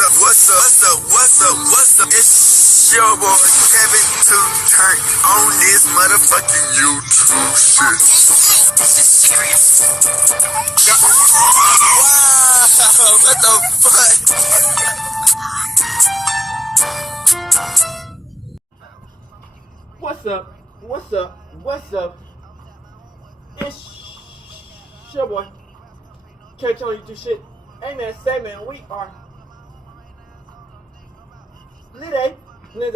What's up? It's your boy Kevin to turn on this motherfucking YouTube shit. This is serious. Wow, what the fuck? What's up? It's your boy. Can't tell you do shit. Hey man, say man, we are Liddy. Turn.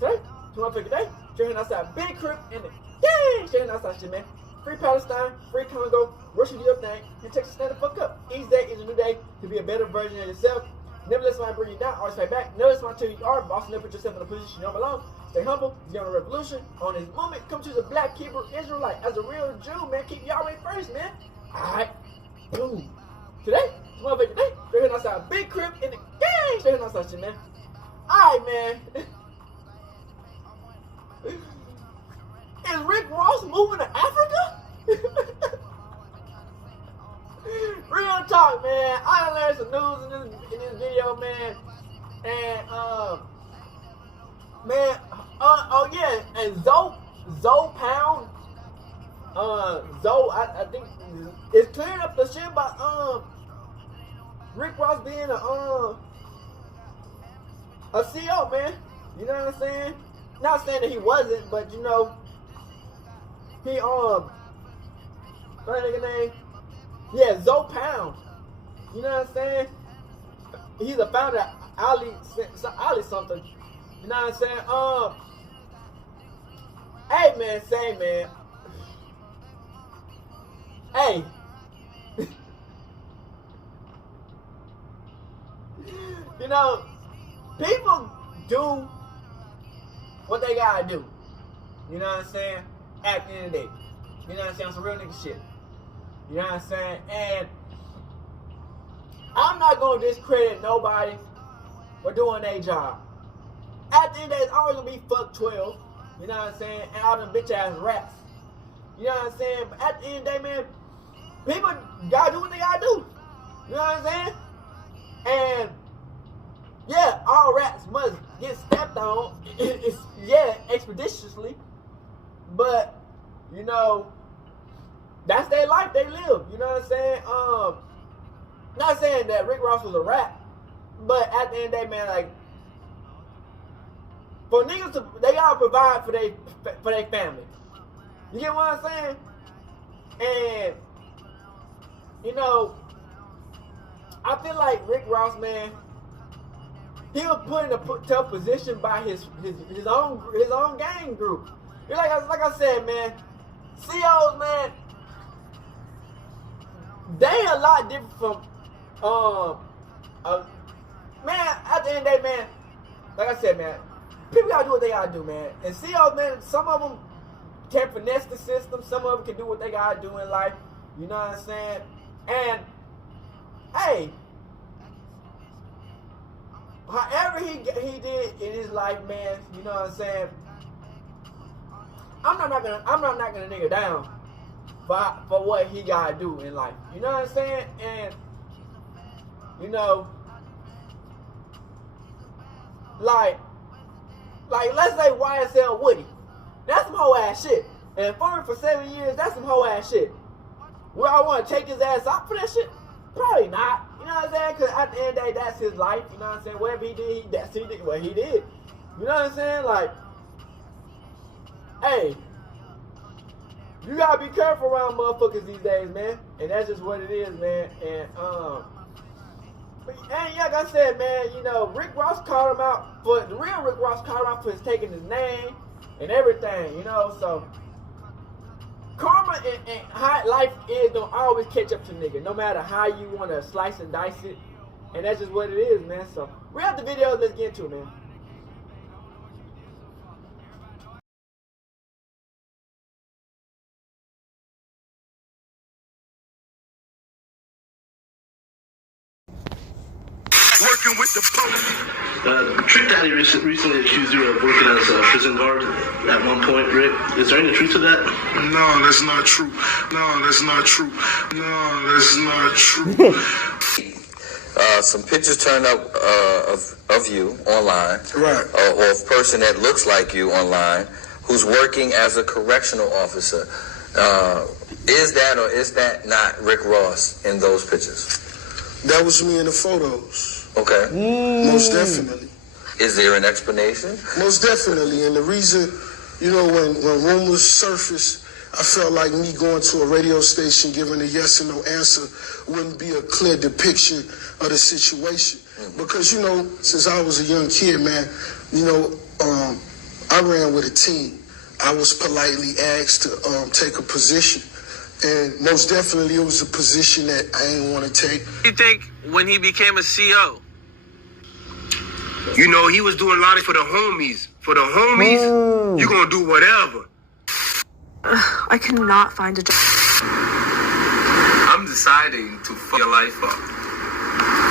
Today, to my pick day. Straight outside, big crib in the gang. Straight outside shit, man. Free Palestine, free Congo. Worship your thing, and Texas stand the fuck up. Each day is a new day to be a better version of yourself. Never let somebody bring you down, always fight back. Never let somebody tell you are boss. Never put yourself in a position you don't belong. Stay humble, get on a revolution. On this moment, come to the black Hebrew Israelite as a real Jew, man. Keep Yahweh first, man. Alright, boom. Today, motherfucker, today, they're hitting outside, big crib in the gang. They're hitting outside shit, man. Alright, man. Is Rick Ross moving to Africa? Real talk, man. I learned some news in this video, man. And man, oh yeah, and Zoe Pound, I think is clearing up the shit about Rick Ross being a CEO, man. You know what I'm saying? Not saying that he wasn't, but you know, he what nigga name? Yeah, Zoe Pound. You know what I'm saying? He's a founder of Ali something. You know what I'm saying? Hey man, say man. Hey. You know, people do what they gotta do. You know what I'm saying? At the end of the day. You know what I'm saying? Some real nigga shit. You know what I'm saying? And I'm not gonna discredit nobody for doing their job. At the end of the day, it's always gonna be fuck 12. You know what I'm saying? And all them bitch ass rats. You know what I'm saying? But at the end of the day, man, people gotta do what they gotta do. You know what I'm saying? And yeah, all rats must get stepped on. Expeditiously. But you know, that's their life they live. You know what I'm saying? Not saying that Rick Ross was a rat, but at the end of the day, man, like, for niggas to, they gotta provide for their family. You get what I'm saying? And you know, I feel like Rick Ross, man, he was put in a tough position by his own gang group. Like I said, man, CEOs, man, they a lot different from man, at the end of the day, man, like I said, man, people gotta do what they gotta do, man. And CEOs, man, some of them can finesse the system, some of them can do what they gotta do in life. You know what I'm saying? And hey, however he did in his life, man, you know what I'm saying? I'm not gonna nigga down for what he gotta do in life. You know what I'm saying? And you know, like let's say YSL Woody. That's some whole ass shit. And for 7 years, that's some whole ass shit. Would I want to take his ass out for that shit? Probably not. You know what I'm saying? Because at the end of the day, that's his life. You know what I'm saying? Whatever he did, he did what he did. You know what I'm saying? Like, hey, you gotta be careful around motherfuckers these days, man. And that's just what it is, man. And yeah, like I said, man, you know, Rick Ross called him out for the real Rick Ross called him out for his taking his name and everything, you know. So karma and how life is gonna always catch up to nigga, no matter how you wanna slice and dice it. And that's just what it is, man. So we have the video, let's get into it, man. Working with the police. Trick Daddy recently accused you of working as a prison guard at one point, Rick. Is there any truth to that? No, that's not true. some pictures turned up of you online, right? Or a person that looks like you online, who's working as a correctional officer. Is that or is that not Rick Ross in those pictures? That was me in the photos. Okay. Most definitely. Is there an explanation? Most definitely. And the reason, you know, when rumors surfaced, I felt like me going to a radio station giving a yes or no answer wouldn't be a clear depiction of the situation. Because, you know, since I was a young kid, man, you know, I ran with a team. I was politely asked to take a position. And most definitely it was a position that I didn't want to take. You think when he became a CO? You know, he was doing a lot of for the homies. For the homies, you gonna do whatever. I cannot find a job. I'm deciding to fuck your life up.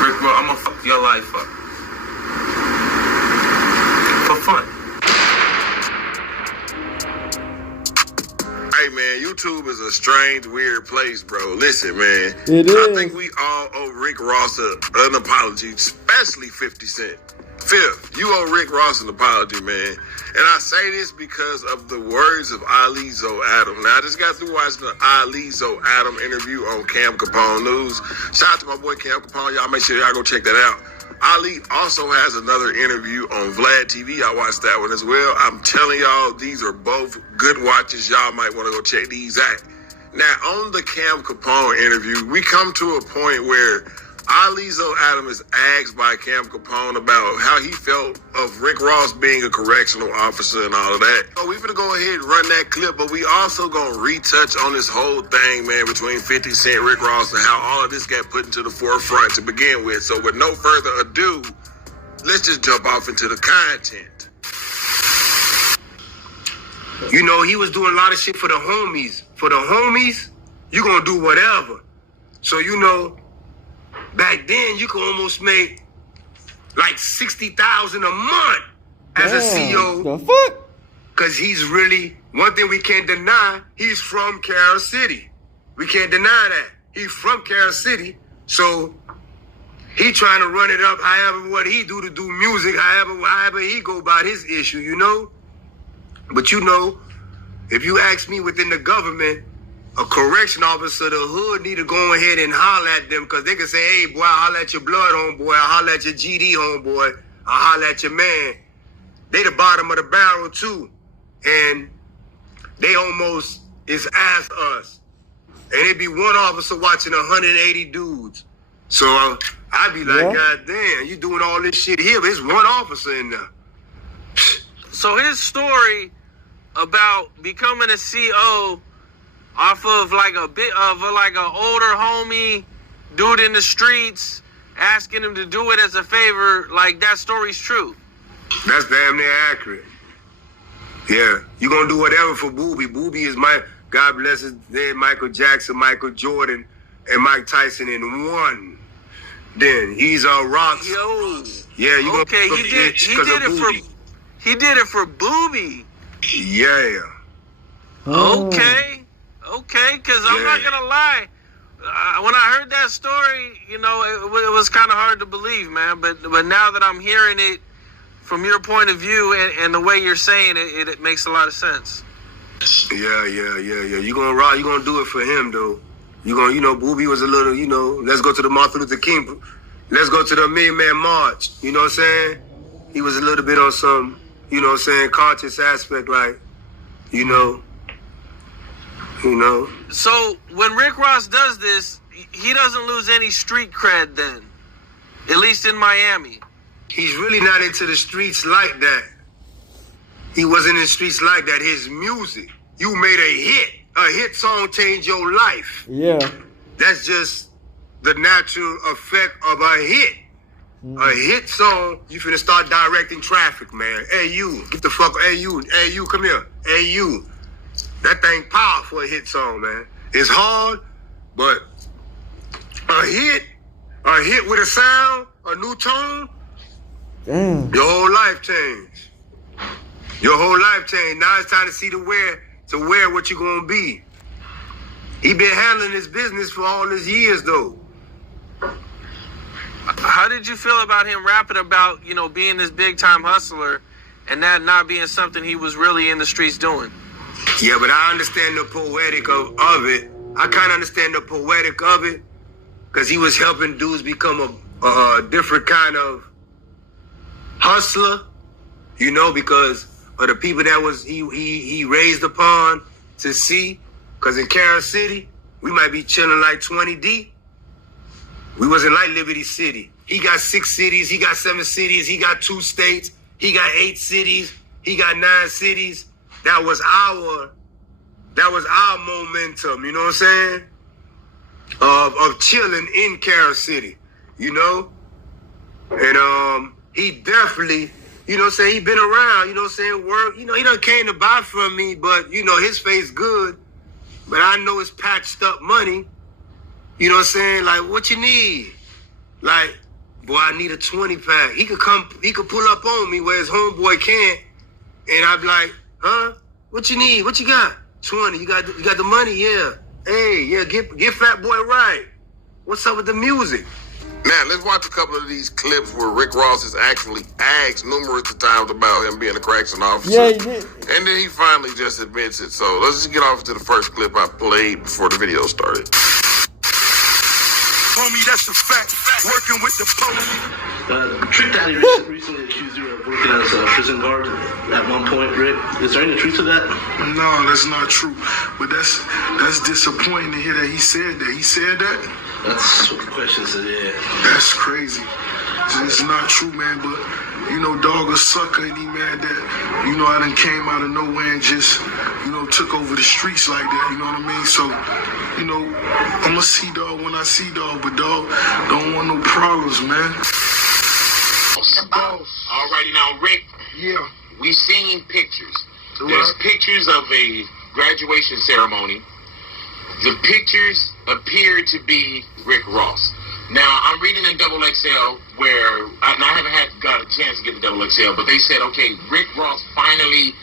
Rick, bro, I'm gonna fuck your life up. For fun. Hey man, YouTube is a strange, weird place, bro. Listen, man. It I is. think we all owe Rick Ross an apology, especially 50 Cent. Fifth, you owe Rick Ross an apology, man. And I say this because of the words of Ali Zo Adam. Now, I just got through watching the Ali Zo Adam interview on Cam Capone News. Shout out to my boy Cam Capone. Y'all make sure y'all go check that out. Ali also has another interview on Vlad TV. I watched that one as well. I'm telling y'all, these are both good watches. Y'all might want to go check these out. Now, on the Cam Capone interview, we come to a point where Ali Zo Adam is asked by Cam Capone about how he felt of Rick Ross being a correctional officer and all of that. So we're going to go ahead and run that clip, but we also going to retouch on this whole thing, man, between 50 Cent, Rick Ross, and how all of this got put into the forefront to begin with. So with no further ado, let's just jump off into the content. You know, he was doing a lot of shit for the homies. For the homies, you gonna do whatever. So, you know, back then you could almost make like 60,000 a month as a CEO. The fuck? Cause he's really, one thing we can't deny, he's from Carol City. We can't deny that. He's from Carol City. So he trying to run it up however what he do to do music, however he go about his issue, you know? But you know, if you ask me within the government, a correction officer, the hood need to go ahead and holler at them because they can say, hey, boy, I'll holler at your blood homeboy, I'll holler at your GD homeboy, I'll holler at your man. They the bottom of the barrel too. And they almost is as us. And it be one officer watching 180 dudes. So I be like, God damn, you doing all this shit here, but it's one officer in there. So his story about becoming a CO off of like a bit of like an older homie dude in the streets asking him to do it as a favor, like that story's true. That's damn near accurate. Yeah, you gonna do whatever for Booby. Booby is my, God bless his dead Michael Jackson, Michael Jordan, and Mike Tyson in one. Then he's Rocks. Yo. Yeah, you okay, gonna he did it for Booby. Yeah. Okay, because I'm not gonna lie. When I heard that story, you know, it was kind of hard to believe, man. But now that I'm hearing it from your point of view and the way you're saying it, it makes a lot of sense. Yeah. You gonna do it for him though. You gonna, you know, Booby was a little, you know, let's go to the Martin Luther King, let's go to the Million Man March. You know what I'm saying? He was a little bit on some, you know what I'm saying, conscious aspect, like, you know. So when Rick Ross does this, he doesn't lose any street cred then, at least in Miami. He's really not into the streets like that. He wasn't in the streets like that. His music, you made a hit song changed your life. Yeah. That's just the natural effect of a hit. A hit song, you finna start directing traffic, man. Hey, you, get the fuck, hey, you, come here. Hey, you. That thing powerful, a hit song, man. It's hard, but a hit with a sound, a new tone, your whole life changed. Your whole life changed. Now it's time to see to wear what you're gonna be. He been handling his business for all these years, though. did you feel about him rapping about, you know, being this big time hustler and that not being something he was really in the streets doing? Yeah, but I understand the poetic of it. I kind of understand the poetic of it because he was helping dudes become a different kind of hustler, you know, because of the people that was he raised upon to see. Because in Carol City, we might be chilling like 20 deep. We wasn't like Liberty City. He got 6 cities, he got 7 cities, he got 2 states, he got 8 cities, he got 9 cities. That was our momentum, you know what I'm saying? Of chilling in Carol City, you know? And he definitely, you know what I'm saying, he been around, you know what I'm saying, work, you know, he done came to buy from me, but, you know, his face good, but I know it's patched up money, you know what I'm saying, like, what you need? Like, boy, I need a 20-pack. He could pull up on me where his homeboy can't, and I'd be like, huh? What you need? What you got? 20, you got the money? Yeah. Hey, yeah, get Fat Boy right. What's up with the music? Now, let's watch a couple of these clips where Rick Ross has actually asked numerous times about him being a correction officer. Yeah, he did. And then he finally just admits it. So let's just get off to the first clip I played before the video started. Homie, that's a fact. Working with the police. Trick Daddy recently accused you of working as a prison guard at one point, Rick. Is there any truth to that? No, that's not true. But that's disappointing to hear that he said that. He said that? That's what the question said, yeah. That's crazy. It's not true, man, but, you know, dog a sucker, and he mad that, you know, I done came out of nowhere and just, you know, took over the streets like that, you know what I mean? So, you know, I'm a see dog when I see dog, but dog, don't want no problems, man. Alrighty now, Rick. Yeah. We seen pictures. Right. There's pictures of a graduation ceremony. The pictures appear to be Rick Ross. Now, I'm reading in Double XL where, I haven't got a chance to get the Double XL, but they said, okay, Rick Ross finally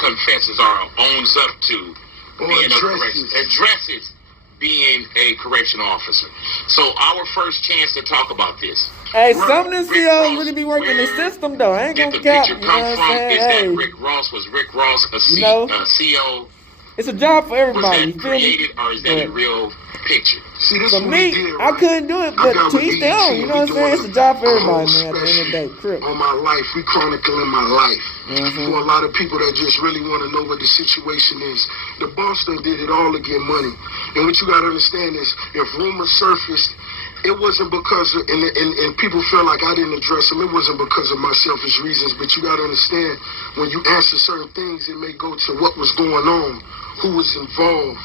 confesses or owns up to being addresses being a correctional officer. So our first chance to talk about this. Hey, some of this CEOs really be working the system, though. I ain't gonna cap. You know what I'm saying? Is hey, that Rick Ross? Was Rick Ross a CEO? It's a job for everybody. Was that created, or is that a real picture? See, this For me, I couldn't do it, but to each their own. You know what I'm saying? It's a job for everybody, man. At the end of the day, Crip. On my life, we chronicling my life. Mm-hmm. For a lot of people that just really want to know what the situation is, the boss done did it all to get money. And what you got to understand is, if rumors surfaced, it wasn't because of, and people feel like I didn't address them. It wasn't because of my selfish reasons, but you got to understand, when you answer certain things, it may go to what was going on, who was involved,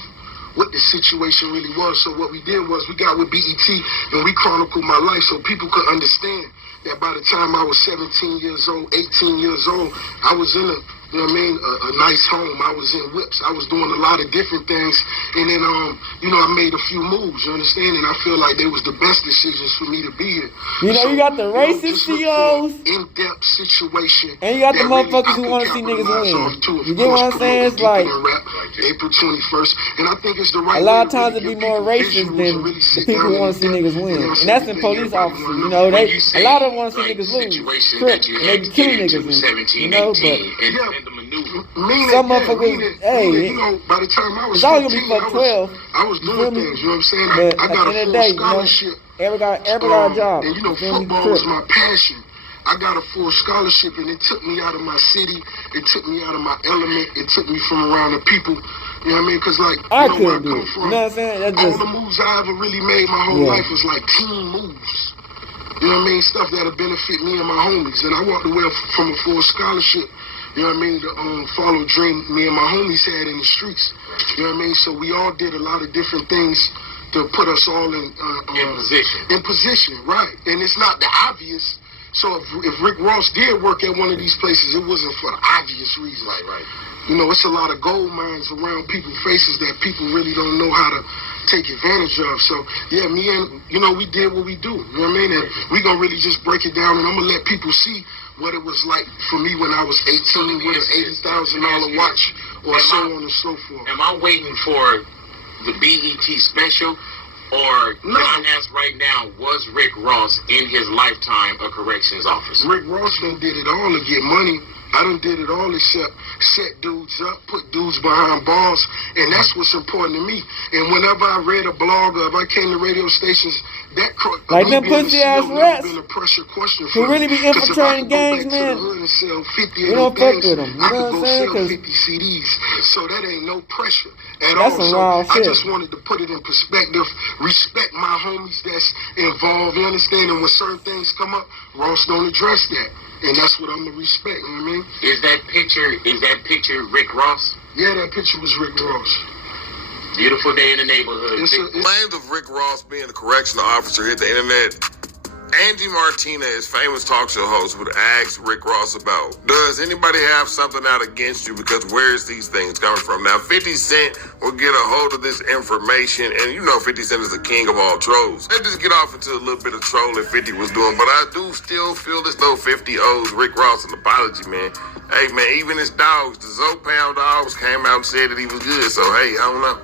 what the situation really was. So what we did was we got with BET and we chronicled my life so people could understand that by the time I was 17 years old, 18 years old, I was in a, you know what I mean, a nice home. I was in whips. I was doing a lot of different things. And then, you know, I made a few moves, you understand? And I feel like they was the best decisions for me to be here. You know, so, you got the racist CEOs. In-depth situation. And you got the motherfuckers who want to see niggas win. You get what I'm saying? It's like April 21st. And I think it's the right a lot of times it'd be more racist than the people who want to see niggas win. And that's in police officers. You know, a lot of them want to see niggas lose. Crip, and they be killing niggas. You know, but some motherfuckers, hey, you know, by the time I was 17, gonna be fucked 12. I was doing things, you know what I'm saying? But I got a full scholarship. Every got a job. And you know, football was my passion. I got a full scholarship, and it took me out of my city. It took me out of my element. It took me from around the people. You know what I mean? Because, like, I you know where I couldn't do come it. from. You know what I'm saying? That's all the moves I ever really made my whole life was like team moves. You know what I mean? Stuff that'll benefit me and my homies. And I walked away from a full scholarship. You know what I mean? To follow a dream me and my homies had in the streets. You know what I mean? So we all did a lot of different things to put us all in position. In position, right? And it's not the obvious. So if Rick Ross did work at one of these places, it wasn't for the obvious reason. Right. You know, it's a lot of gold mines around people's faces that people really don't know how to take advantage of. So, yeah, me and, you know, we did what we do. You know what I mean? And we going to really just break it down, and I'm going to let people see what it was like for me when I was 18 with an $80,000 watch or so on and so forth. Am I waiting for the BET special, Or can I ask right now, was Rick Ross in his lifetime a corrections officer? Rick Ross done did it all to get money. I done did it all except set dudes up, put dudes behind bars, and that's what's important to me. And whenever I read a blog or if I came to radio stations, that like them pussy ass rats been a pressure question who really be infiltrating gangs, man. We don't fuck with them. You know what I'm saying? 50 CDs, so that ain't no pressure at that's all. Some raw so shit. I just wanted to put it in perspective, respect my homies that's involved. You understand? And when certain things come up, Ross don't address that. And that's what I'm gonna respect, you know what I mean? Is that picture Rick Ross? Yeah, that picture was Rick Ross. Beautiful day in the neighborhood. Claims of Rick Ross being a correctional officer hit the internet. Angie Martinez, famous talk show host, would ask Rick Ross about, does anybody have something out against you? Because where's these things coming from? Now, 50 Cent will get a hold of this information, and you know 50 Cent is the king of all trolls. Let's just get off into a little bit of trolling 50 was doing, but I do still feel as though 50 owes Rick Ross an apology, man. Hey, man, even his dogs, the Zoe Pound dogs, came out and said that he was good, so hey, I don't know.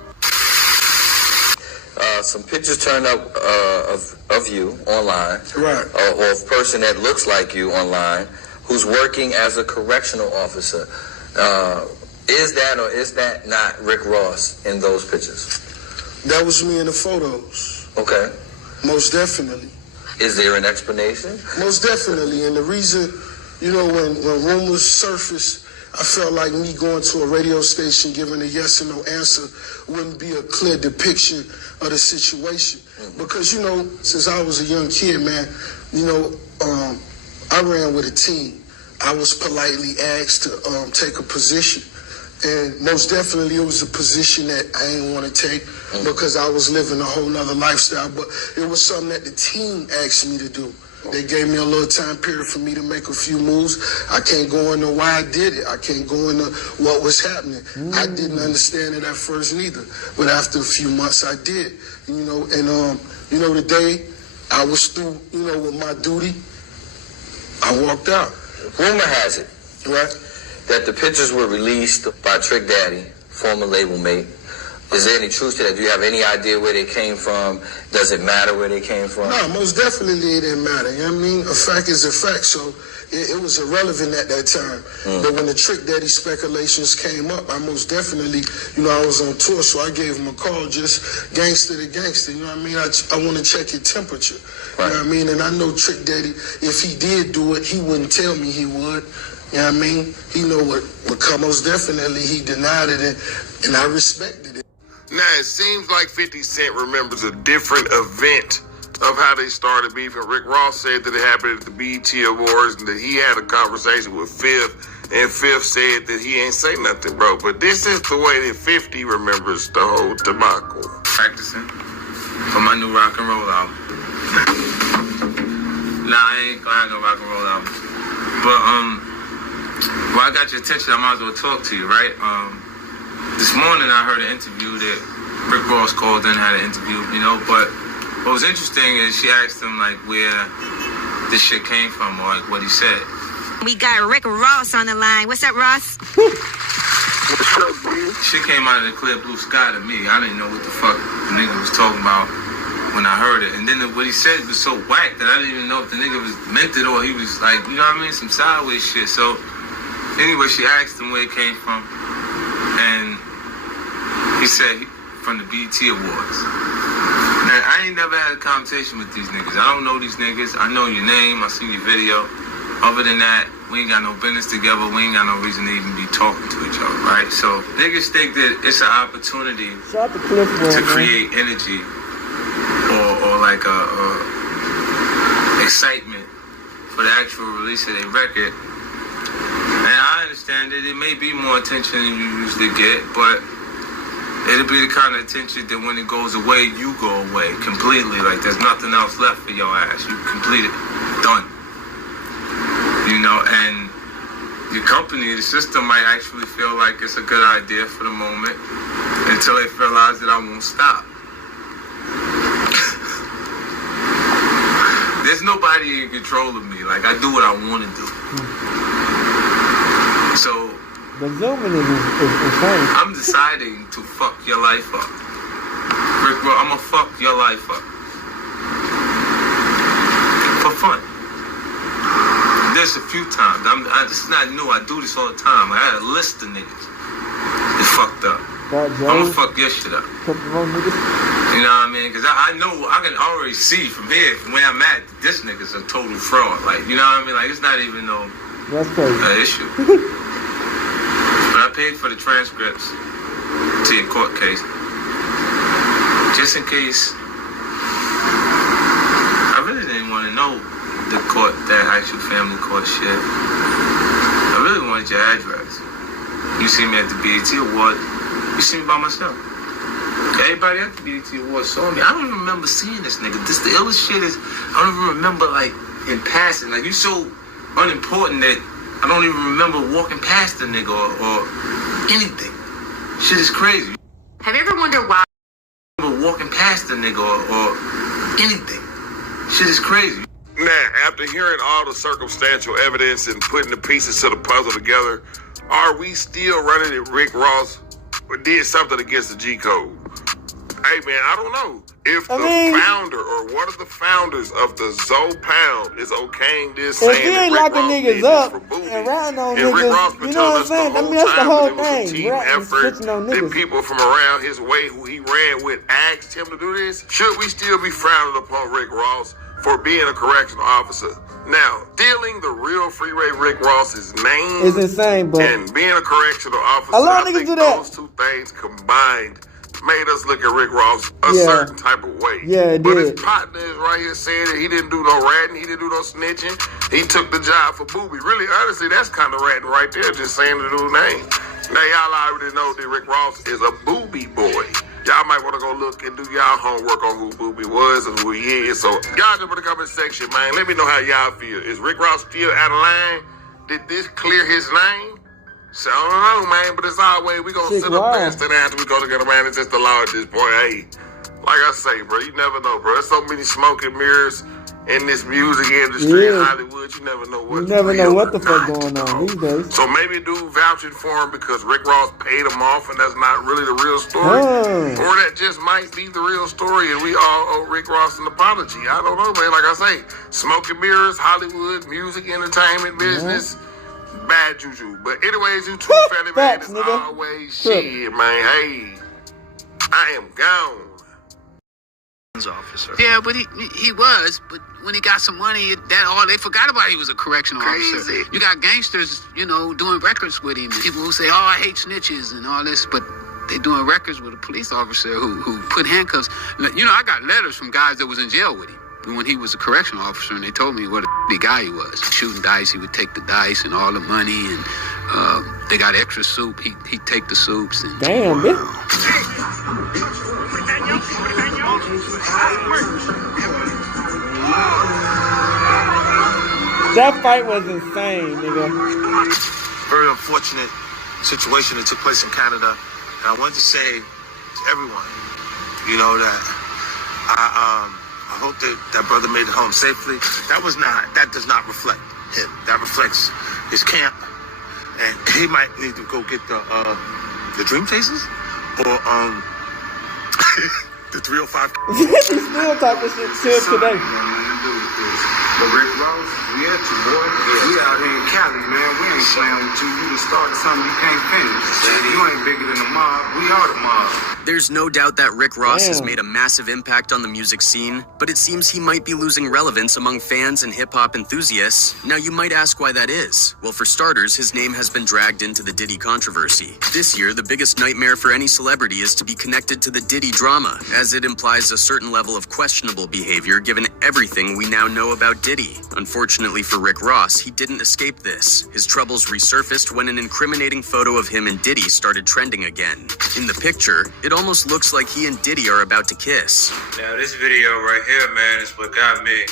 Some pictures turned up of you online, right? Or a person that looks like you online, who's working as a correctional officer. Is that or is that not Rick Ross in those pictures? That was me in the photos. Okay. Most definitely. Is there an explanation? Most definitely, and the reason, you know, when rumors surfaced, I felt like me going to a radio station giving a yes or no answer wouldn't be a clear depiction of the situation. Because, you know, since I was a young kid, man, you know, I ran with a team. I was politely asked to take a position. And most definitely it was a position that I didn't want to take because I was living a whole nother lifestyle. But it was something that the team asked me to do. They gave me a little time period for me to make a few moves. I can't go into why I did it. I can't go into what was happening. I didn't understand it at first neither. But after a few months, I did. You know, and, you know, the day I was through, you know, with my duty, I walked out. Rumor has it, right, that the pictures were released by Trick Daddy, former label mate. Is there any truth to that? Do you have any idea where they came from? Does it matter where they came from? No, most definitely it didn't matter. You know what I mean? A fact is a fact, so it was irrelevant at that time. But when the Trick Daddy speculations came up, I most definitely, you know, I was on tour, so I gave him a call, just gangster to gangster. You know what I mean? I want to check your temperature. Right. You know what I mean? And I know Trick Daddy, if he did do it, he wouldn't tell me he would. You know what I mean? He know what come. Most definitely he denied it, and I respected it. Now, it seems like 50 Cent remembers a different event of how they started beefing. Rick Ross said that it happened at the BET Awards and that he had a conversation with Fifth, and Fifth said that he ain't say nothing, bro. But this is the way that 50 remembers the whole debacle. Practicing for my new rock and roll album. Nah, I ain't gonna have no rock and roll album. But, well, I got your attention, I might as well talk to you, right? This morning I heard an interview that Rick Ross called in, had an interview, you know, but what was interesting is she asked him, like, where this shit came from or, like, what he said. We got Rick Ross on the line. What's up, Ross? What's up, dude? Shit came out of the clear blue sky to me. I didn't know what the fuck the nigga was talking about when I heard it. And then what he said was so whack that I didn't even know if the nigga was meant it or he was like, you know what I mean, some sideways shit. So anyway, she asked him where it came from. And he said from the BET Awards. Now, I ain't never had a conversation with these niggas. I don't know these niggas. I know your name. I seen your video. Other than that, we ain't got no business together. We ain't got no reason to even be talking to each other, right? So niggas think that it's an opportunity to create energy or like a excitement for the actual release of their record. And I understand that it may be more attention than you usually get, but it'll be the kind of attention that when it goes away, you go away completely. Like there's nothing else left for your ass. You completed, done. You know, and your company, the system might actually feel like it's a good idea for the moment until they realize that I won't stop. There's nobody in control of me. Like I do what I want to do. So, the zooming is funny. I'm deciding to fuck your life up. Rick Ross, I'ma fuck your life up. For fun. This a few times. This is not new. I do this all the time. I had a list of niggas that fucked up. I'ma fuck your shit up. You know what I mean? Because I know, I can already see from here, from where I'm at, this nigga's a total fraud. Like, you know what I mean? Like, it's not even no issue. But I paid for the transcripts to your court case. Just in case. I really didn't want to know the court, that actual family court shit. I really wanted your address. You see me at the BET Award, you see me by myself. Everybody at the BET Award saw me. I don't even remember seeing this nigga. This the illest shit is, I don't even remember, like, in passing. Like, you so unimportant that I don't even remember walking past the nigga or anything. Shit is crazy. Have you ever wondered why? Walking past the nigga or anything. Shit is crazy. Now, after hearing all the circumstantial evidence and putting the pieces to the puzzle together, are we still running it Rick Ross did something against the G Code? Hey man, I don't know. If the founder or one of the founders of the Zoe Pound is okaying this, if saying he ain't that Rick locking Ross niggas up and ratting on niggas, you know what I'm saying? I mean, that's the whole thing. Effort that people from around his way who he ran with asked him to do this. Should we still be frowning upon Rick Ross for being a correctional officer? Now, stealing the real Freeway Rick Ross's name is insane, but and being a correctional officer, a lot of I niggas think do that. those two things combined made us look at Rick Ross a certain type of way. Yeah, it but did. his partner is right here saying that he didn't do no ratting, he didn't do no snitching. He took the job for Booby. Really, honestly, that's kind of ratting right there, just saying the dude's name. Now, y'all already know that Rick Ross is a Booby boy. Y'all might want to go look and do y'all homework on who Booby was and who he is. So, y'all jump in the comment section, man. Let me know how y'all feel. Is Rick Ross still out of line? Did this clear his name? So, I don't know, man, but it's our way. We gonna sit up there and stand after we go together, man. It's just the law at this point. Hey, like I say, bro, you never know, bro. There's so many smoke and mirrors in this music industry in Hollywood. You never know what. You never know what the fuck going on these days. So maybe dude vouching for him because Rick Ross paid him off, and that's not really the real story, or that just might be the real story, and we all owe Rick Ross an apology. I don't know, man. Like I say, smoke and mirrors, Hollywood, music, entertainment, business. Bad juju. But anyways, you two family man, it's always shit, man. Hey, I am gone. Officer. Yeah, but he was. But when he got some money, they forgot about he was a correctional officer. You got gangsters, doing records with him. People who say, "Oh, I hate snitches" and all this, but they doing records with a police officer who put handcuffs. I got letters from guys that was in jail with him when he was a correctional officer, and they told me what a big guy he was. Shooting dice, he would take the dice and all the money, and they got extra soup. He'd take the soups. And, damn, bitch. That fight was insane, nigga. Very unfortunate situation that took place in Canada. And I wanted to say to everyone, that I hope that brother made it home safely. That does not reflect him. That reflects his camp. And he might need to go get the dream faces or the 305. He's still talking shit till today. But Rick Ross, we at you, boy. We out here in Cali, man. We ain't playing with you. You done started something you can't finish. You ain't bigger than the mob. We are the mob. There's no doubt that Rick Ross has made a massive impact on the music scene, but it seems he might be losing relevance among fans and hip-hop enthusiasts. Now, you might ask why that is. Well, for starters, his name has been dragged into the Diddy controversy. This year, the biggest nightmare for any celebrity is to be connected to the Diddy drama, as it implies a certain level of questionable behavior given everything we now know about Diddy. Unfortunately for Rick Ross, he didn't escape this. His troubles resurfaced when an incriminating photo of him and Diddy started trending again. In the picture, it almost looks like he and Diddy are about to kiss. Now this video right here, man, is what got me.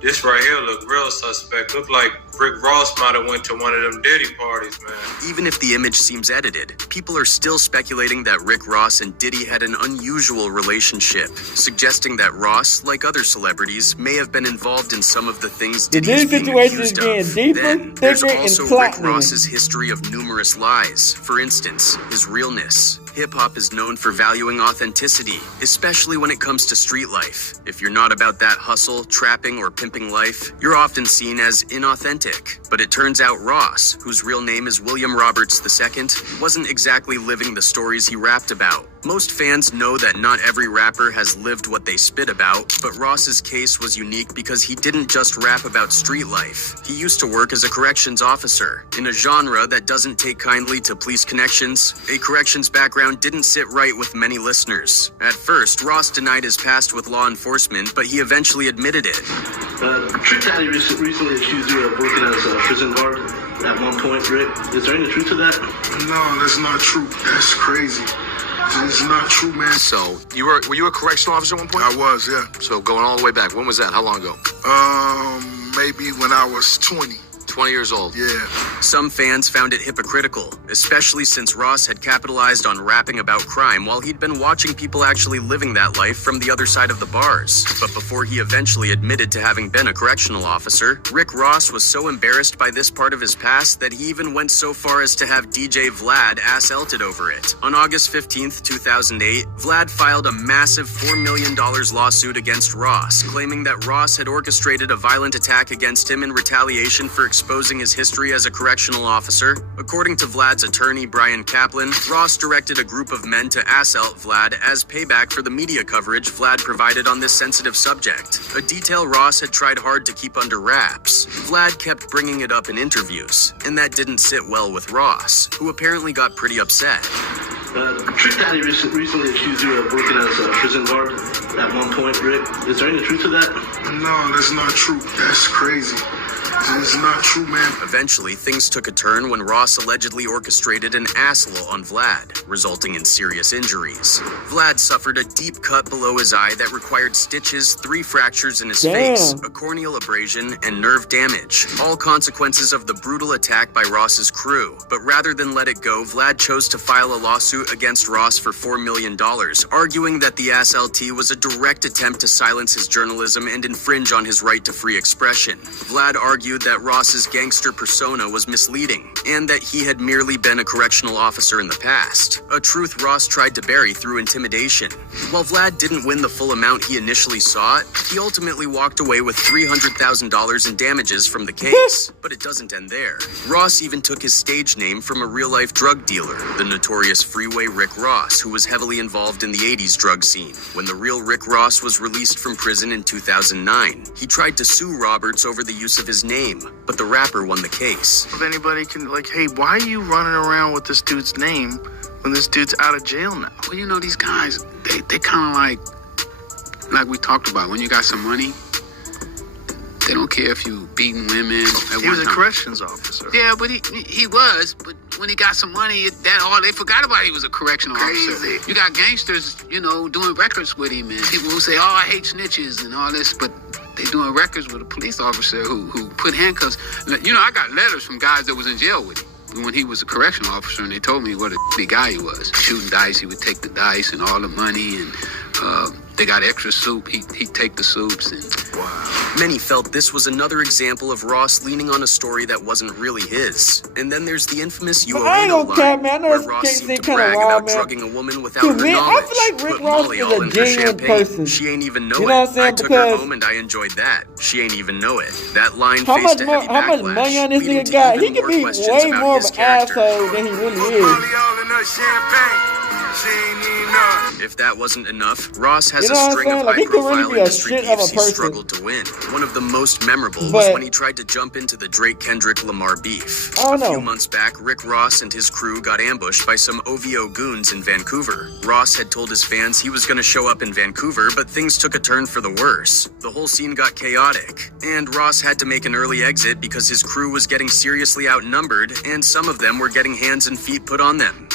This right here look real suspect. Look like Rick Ross might have went to one of them Diddy parties, man. Even if the image seems edited, people are still speculating that Rick Ross and Diddy had an unusual relationship, suggesting that Ross, like other celebrities, may have been involved in some of the things Diddy is being accused of. Then, there's also Rick Ross's history of numerous lies. For instance, his realness. hip-hop is known for valuing authenticity, especially when it comes to street life. If you're not about that hustle, trapping, or pimping life, you're often seen as inauthentic. But it turns out Ross, whose real name is William Roberts II, wasn't exactly living the stories he rapped about. Most fans know that not every rapper has lived what they spit about, but Ross's case was unique because he didn't just rap about street life. He used to work as a corrections officer. In a genre that doesn't take kindly to police connections, a corrections background didn't sit right with many listeners. At first, Ross denied his past with law enforcement, but he eventually admitted it. Trick Daddy recently accused you of working as a prison guard at one point, Rick. Is there any truth to that? No, that's not true. That's crazy. It's not true, man. So, were you a correctional officer at one point? I was, yeah. So, going all the way back, when was that? How long ago? Maybe when I was 20. 20 years old. Yeah. Some fans found it hypocritical, especially since Ross had capitalized on rapping about crime while he'd been watching people actually living that life from the other side of the bars. But before he eventually admitted to having been a correctional officer, Rick Ross was so embarrassed by this part of his past that he even went so far as to have DJ Vlad ass-elted over it. On August 15th, 2008, Vlad filed a massive $4 million lawsuit against Ross, claiming that Ross had orchestrated a violent attack against him in retaliation for exposing his history as a correctional officer. According to Vlad's attorney, Brian Kaplan, Ross directed a group of men to assault Vlad as payback for the media coverage Vlad provided on this sensitive subject, a detail Ross had tried hard to keep under wraps. Vlad kept bringing it up in interviews, and that didn't sit well with Ross, who apparently got pretty upset. Trick Daddy recently accused you of working as a prison guard at one point, Rick. Is there any truth to that? No, that's not true. That's crazy. It's not true, man. Eventually, things took a turn when Ross allegedly orchestrated an assault on Vlad, resulting in serious injuries. Vlad suffered a deep cut below his eye that required stitches, 3 fractures in his face, a corneal abrasion, and nerve damage, all consequences of the brutal attack by Ross's crew. But rather than let it go, Vlad chose to file a lawsuit against Ross for $4 million, arguing that the SLT was a direct attempt to silence his journalism and infringe on his right to free expression. Vlad argued that Ross's gangster persona was misleading, and that he had merely been a correctional officer in the past, a truth Ross tried to bury through intimidation. While Vlad didn't win the full amount he initially sought, he ultimately walked away with $300,000 in damages from the case. But it doesn't end there. Ross even took his stage name from a real-life drug dealer, the notorious Freeway Rick Ross, who was heavily involved in the 80s drug scene. When the real Rick Ross was released from prison in 2009, he tried to sue Roberts over the use of his name, but the rapper won the case. If anybody can, hey, why are you running around with this dude's name when this dude's out of jail now? Well, you know, these guys, they kind of like we talked about, when you got some money, they don't care if you beating women. He was a corrections officer. Yeah, but he was, but when he got some money, they forgot about he was a correctional officer. You got gangsters, doing records with him, and people who say, oh, I hate snitches and all this, but they doing records with a police officer who put handcuffs. I got letters from guys that was in jail with him when he was a correctional officer, and they told me what a big guy he was. Shooting dice, he would take the dice and all the money, and they got extra soup, he'd take the soups. And many felt this was another example of Ross leaning on a story that wasn't really his. And then there's the infamous "You I ain't gonna cap, man. I know where this Ross can't seemed seem to kind brag of wild, about man. drugging a woman without To her me, knowledge. I feel like Rick Put Ross Molly is all a in her genuine champagne. person. She ain't even know You know it. what I'm saying? I took her Because home and I enjoyed that. She ain't even know it. That line how much faced a heavy money backlash, this leading nigga to got? even He could more be questions way about more of his an character. asshole than he really is. If that wasn't enough, Ross has You know a what I'm string saying? of Like, he could really high-profile be a industry shit of a beefs he person. struggled to win. One of the most memorable was But when he tried to jump into the Drake-Kendrick-Lamar beef. I don't A few know. months back, Rick Ross and his crew got ambushed by some OVO goons in Vancouver. Ross had told his fans he was going to show up in Vancouver, but things took a turn for the worse. The whole scene got chaotic, and Ross had to make an early exit because his crew was getting seriously outnumbered, and some of them were getting hands and feet put on them.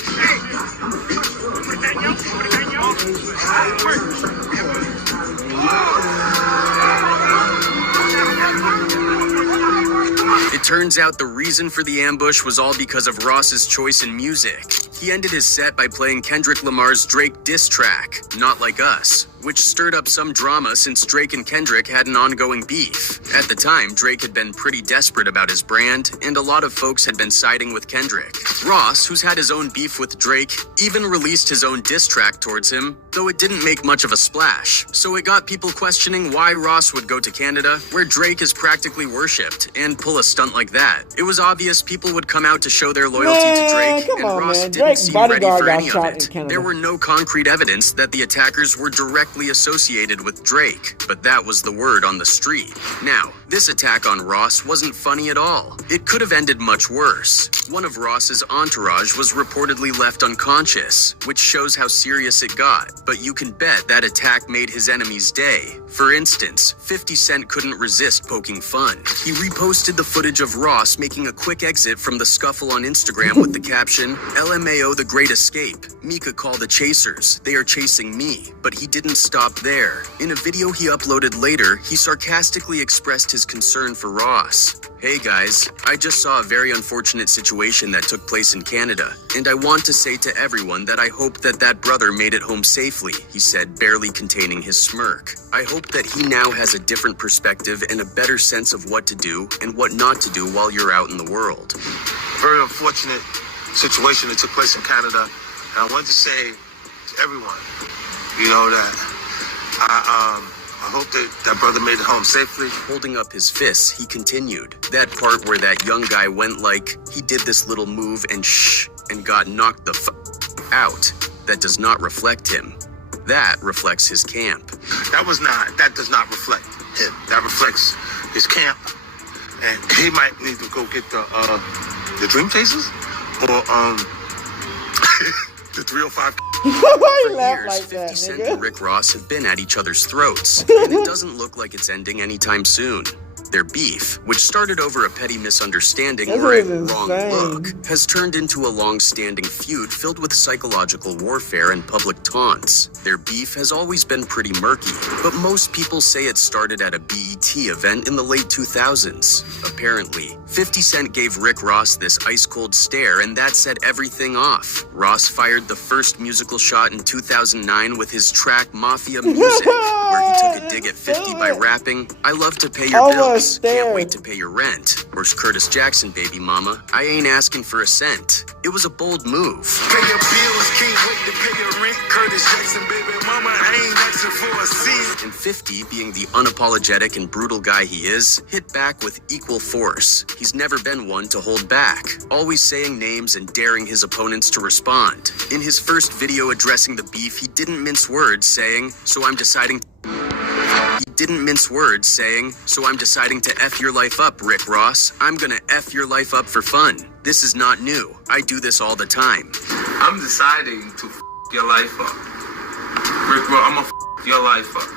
It turns out the reason for the ambush was all because of Ross's choice in music. He ended his set by playing Kendrick Lamar's Drake diss track, Not Like Us, which stirred up some drama since Drake and Kendrick had an ongoing beef. At the time, Drake had been pretty desperate about his brand, and a lot of folks had been siding with Kendrick. Ross, who's had his own beef with Drake, even released his own diss track towards him, though it didn't make much of a splash. So it got people questioning why Ross would go to Canada, where Drake is practically worshipped, and pull a stunt like that. It was obvious people would come out to show their loyalty to Drake, and Ross didn't seem ready for any of it. There were no concrete evidence that the attackers were directly associated with Drake, but that was the word on the street. Now, this attack on Ross wasn't funny at all. It could have ended much worse. One of Ross's entourage was reportedly left unconscious, which shows how serious it got, but you can bet that attack made his enemy's day. For instance, 50 Cent couldn't resist poking fun. He reposted the footage of Ross making a quick exit from the scuffle on Instagram with the caption, LMAO the Great Escape. Mika call the chasers. They are chasing me. But he didn't stop there. In a video he uploaded later, he sarcastically expressed his concern for Ross. Hey guys, I just saw a very unfortunate situation that took place in Canada, and I want to say to everyone that I hope that that brother made it home safely, he said, barely containing his smirk. I hope that he now has a different perspective and a better sense of what to do and what not to do while you're out in the world. Very unfortunate situation that took place in Canada, and I wanted to say to everyone, you know, that I hope that that brother made it home safely. Holding up his fists, he continued. That part where that young guy went like, he did this little move and shh, and got knocked the out. That does not reflect him. That reflects his camp. That does not reflect him. That reflects his camp. And he might need to go get the Dream Chasers or the 305. For years, 50 Cent and Rick Ross have been at each other's throats, and it doesn't look like it's ending anytime soon. Their beef, which started over a petty misunderstanding or a wrong look, has turned into a long-standing feud filled with psychological warfare and public taunts. Their beef has always been pretty murky, but most people say it started at a BET event in the late 2000s. Apparently, 50 Cent gave Rick Ross this ice-cold stare, and that set everything off. Ross fired the first musical shot in 2009 with his track Mafia Music, where he took a dig at 50 by rapping, I love to pay your bills. Can't wait to pay your rent. Or Curtis Jackson, baby mama. I ain't asking for a cent. It was a bold move. Pay your bills, can't wait to pay your rent. Curtis Jackson, baby mama, I ain't asking for a cent. And 50, being the unapologetic and brutal guy he is, hit back with equal force. He's never been one to hold back, always saying names and daring his opponents to respond. In his first video addressing the beef, he didn't mince words, saying, so I'm deciding to F your life up, Rick Ross. I'm gonna F your life up for fun. This is not new. I do this all the time. I'm deciding to f your life up. Rick Ross, I'm gonna f your life up.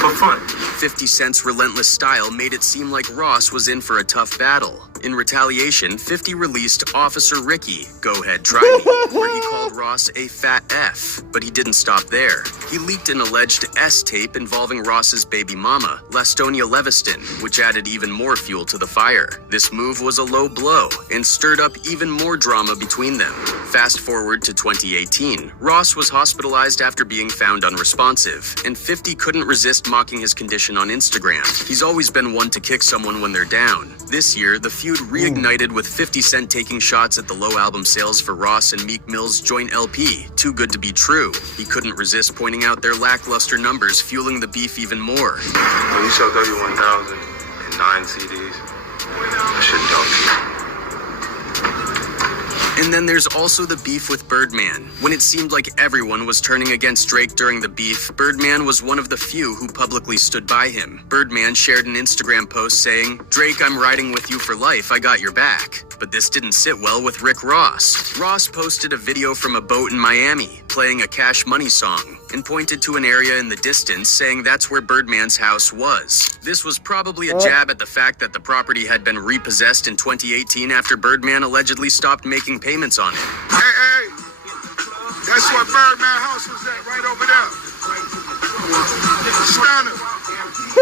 For fun. 50 Cent's relentless style made it seem like Ross was in for a tough battle. In retaliation, 50 released Officer Ricky, Go Ahead Try Me, where he called Ross a fat F. But he didn't stop there. He leaked an alleged S tape involving Ross's baby mama, Lastonia Leviston, which added even more fuel to the fire. This move was a low blow and stirred up even more drama between them. Fast forward to 2018. Ross was hospitalized after being found unresponsive, and 50 couldn't resist mocking his condition on Instagram. He's always been one to kick someone when they're down. This year, the feud reignited with 50 Cent taking shots at the low album sales for Ross and Meek Mill's joint LP, Too Good to Be True. He couldn't resist pointing out their lackluster numbers, fueling the beef even more. When you sell 31,000 and 9 CDs, I shouldn't talk to you. And then there's also the beef with Birdman. When it seemed like everyone was turning against Drake during the beef, Birdman was one of the few who publicly stood by him. Birdman shared an Instagram post saying, Drake, I'm riding with you for life, I got your back. But this didn't sit well with Rick Ross. Ross posted a video from a boat in Miami, playing a Cash Money song, and pointed to an area in the distance, saying that's where Birdman's house was. This was probably a jab at the fact that the property had been repossessed in 2018 after Birdman allegedly stopped making payments on it. Hey, that's where Birdman house was at, right over there. Stunner.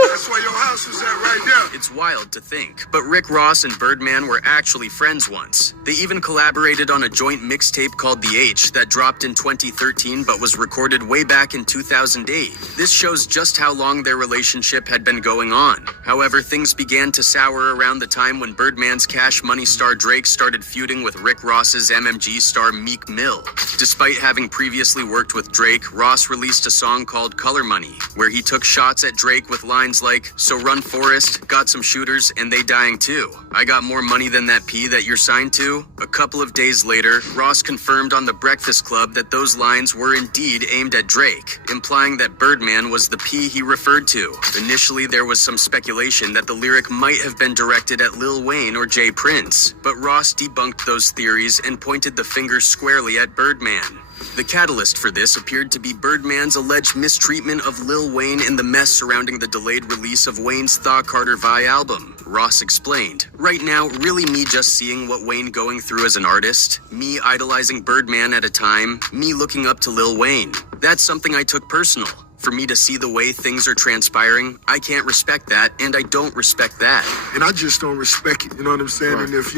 That's where your house was at right there. It's wild to think, but Rick Ross and Birdman were actually friends once. They even collaborated on a joint mixtape called The H that dropped in 2013 but was recorded way back in 2008. This shows just how long their relationship had been going on. However, things began to sour around the time when Birdman's Cash Money star Drake started feuding with Rick Ross's MMG star Meek Mill. Despite having previously worked with Drake, Ross released a song called Color Money, where he took shots at Drake with lines like, "So run Forrest, got some shooters, and they dying too. I got more money than that P that you're signed to." A couple of days later, Ross confirmed on The Breakfast Club that those lines were indeed aimed at Drake, implying that Birdman was the P he referred to. Initially, there was some speculation that the lyric might have been directed at Lil Wayne or Jay Prince, but Ross debunked those theories and pointed the finger squarely at Birdman. The catalyst for this appeared to be Birdman's alleged mistreatment of Lil Wayne in the mess surrounding the delayed release of Wayne's Thaw Carter Vi album. Ross explained, "Right now, really me just seeing what Wayne going through as an artist, me idolizing Birdman at a time, me looking up to Lil Wayne. That's something I took personal. For me to see the way things are transpiring, I can't respect that, and I don't respect that." And I just don't respect it, you know what I'm saying? Right. And if,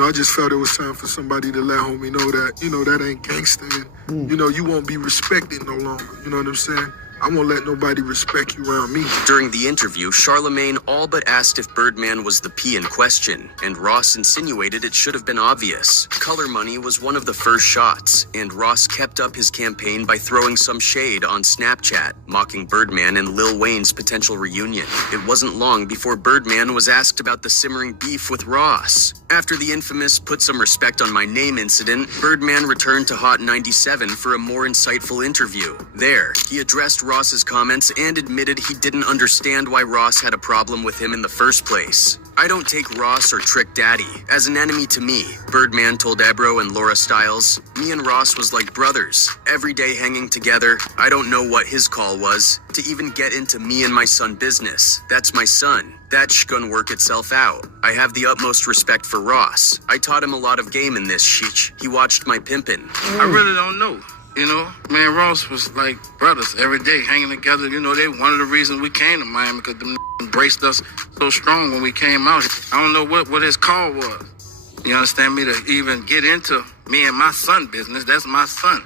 I just felt it was time for somebody to let homie know that, that ain't gangster. And, you won't be respected no longer. You know what I'm saying? I won't let nobody respect you around me. During the interview, Charlemagne all but asked if Birdman was the P in question, and Ross insinuated it should have been obvious. Color Money was one of the first shots, and Ross kept up his campaign by throwing some shade on Snapchat, mocking Birdman and Lil Wayne's potential reunion. It wasn't long before Birdman was asked about the simmering beef with Ross. After the infamous "put some respect on my name" incident, Birdman returned to Hot 97 for a more insightful interview. There, he addressed Ross's comments and admitted he didn't understand why Ross had a problem with him in the first place. "I don't take Ross or Trick Daddy as an enemy to me," Birdman told Ebro and Laura Stiles. "Me and Ross was like brothers, every day hanging together. I don't know what his call was, to even get into me and my son business. That's my son. That's gonna work itself out. I have the utmost respect for Ross. I taught him a lot of game in this shit. He watched my pimpin'." I really don't know. Me and Ross was like brothers every day hanging together. They one of the reasons we came to Miami, because them embraced us so strong when we came out. I don't know what his call was. You understand me? To even get into me and my son business. That's my son.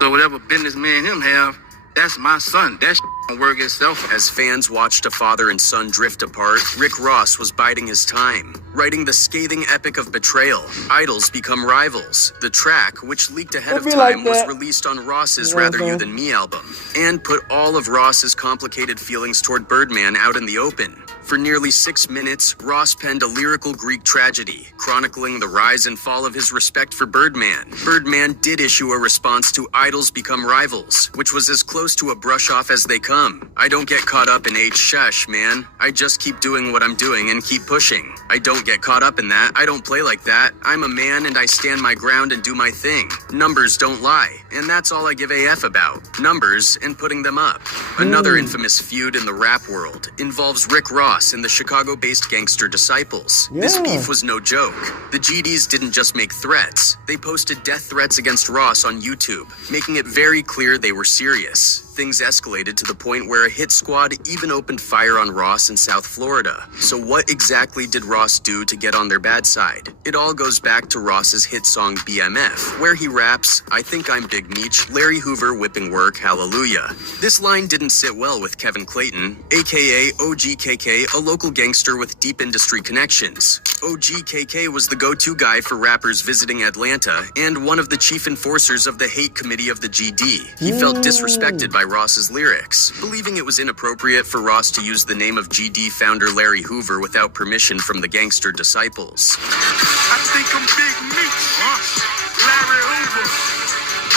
So whatever business me and him have, that's my son. That don't work itself. As fans watched a father and son drift apart, Rick Ross was biding his time, writing the scathing epic of betrayal, Idols Become Rivals. The track, which leaked ahead of time, was released on Ross's Rather You Than Me album, and put all of Ross's complicated feelings toward Birdman out in the open. For nearly 6 minutes, Ross penned a lyrical Greek tragedy, chronicling the rise and fall of his respect for Birdman. Birdman did issue a response to Idols Become Rivals, which was as close to a brush-off as they come. "I don't get caught up in shush, man. I just keep doing what I'm doing and keep pushing. I don't get caught up in that. I don't play like that. I'm a man and I stand my ground and do my thing. Numbers don't lie, and that's all I give a F about. Numbers and putting them up." Another infamous feud in the rap world involves Rick Ross and the Chicago-based gangster Disciples. This beef was no joke. The GDs didn't just make threats. They posted death threats against Ross on YouTube, making it very clear they were serious. Things escalated to the point where a hit squad even opened fire on Ross in South Florida. So what exactly did Ross do to get on their bad side? It all goes back to Ross's hit song BMF, where he raps, "I think I'm Big Meech, Larry Hoover whipping work, hallelujah." This line didn't sit well with Kevin Clayton, aka OGKK, a local gangster with deep industry connections. OGKK was the go-to guy for rappers visiting Atlanta and one of the chief enforcers of the hate committee of the GD. He felt disrespected by Ross's lyrics, believing it was inappropriate for Ross to use the name of GD founder Larry Hoover without permission from the gangster Disciples. "I think I'm Big Meech, Larry Hoover,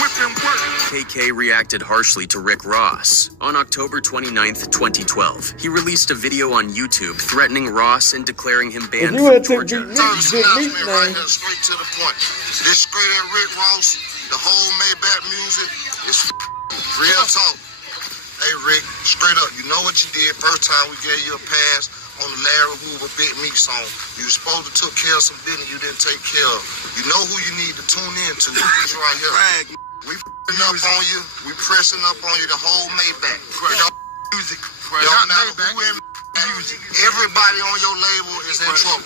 whipping work." KK reacted harshly to Rick Ross. On October 29th, 2012, he released a video on YouTube threatening Ross and declaring him banned from Georgia. First announcement right here, straight to the point. This straight at Rick Ross, the whole Maybach music is real talk. Hey Rick, straight up, you know what you did first time we gave you a pass on the Larry Hoover Big Meek song. You were supposed to take care of some business you didn't take care of. You know who you need to tune in to. He's right here. We f***ing up on you. We pressing up on you the whole Maybach. music. Don't matter who in music. Everybody on your label is in trouble.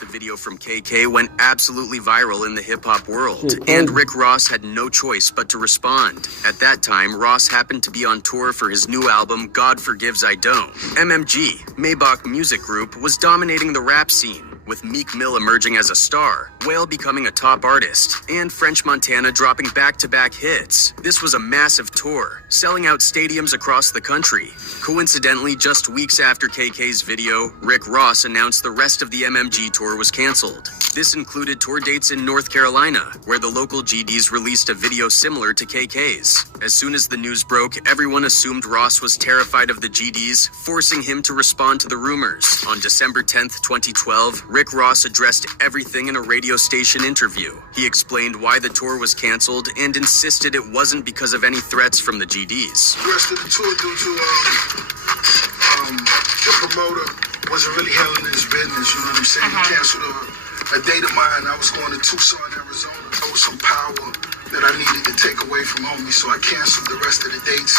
The video from KK went absolutely viral in the hip-hop world, and Rick Ross had no choice but to respond. At that time, Ross happened to be on tour for his new album, God Forgives I Don't. MMG, Maybach Music Group, was dominating the rap scene, with Meek Mill emerging as a star, Whale becoming a top artist, and French Montana dropping back-to-back hits. This was a massive tour, selling out stadiums across the country. Coincidentally, just weeks after KK's video, Rick Ross announced the rest of the MMG tour was canceled. This included tour dates in North Carolina, where the local GDs released a video similar to KK's. As soon as the news broke, everyone assumed Ross was terrified of the GDs, forcing him to respond to the rumors. On December 10th, 2012, Rick Ross addressed everything in a radio station interview. He explained why the tour was canceled and insisted it wasn't because of any threats from the GDs. The rest of the tour due to the promoter wasn't really handling his business, you know what I'm saying? He canceled a date of mine. I was going to Tucson, Arizona. There was some power that I needed to take away from homie, so I canceled the rest of the dates.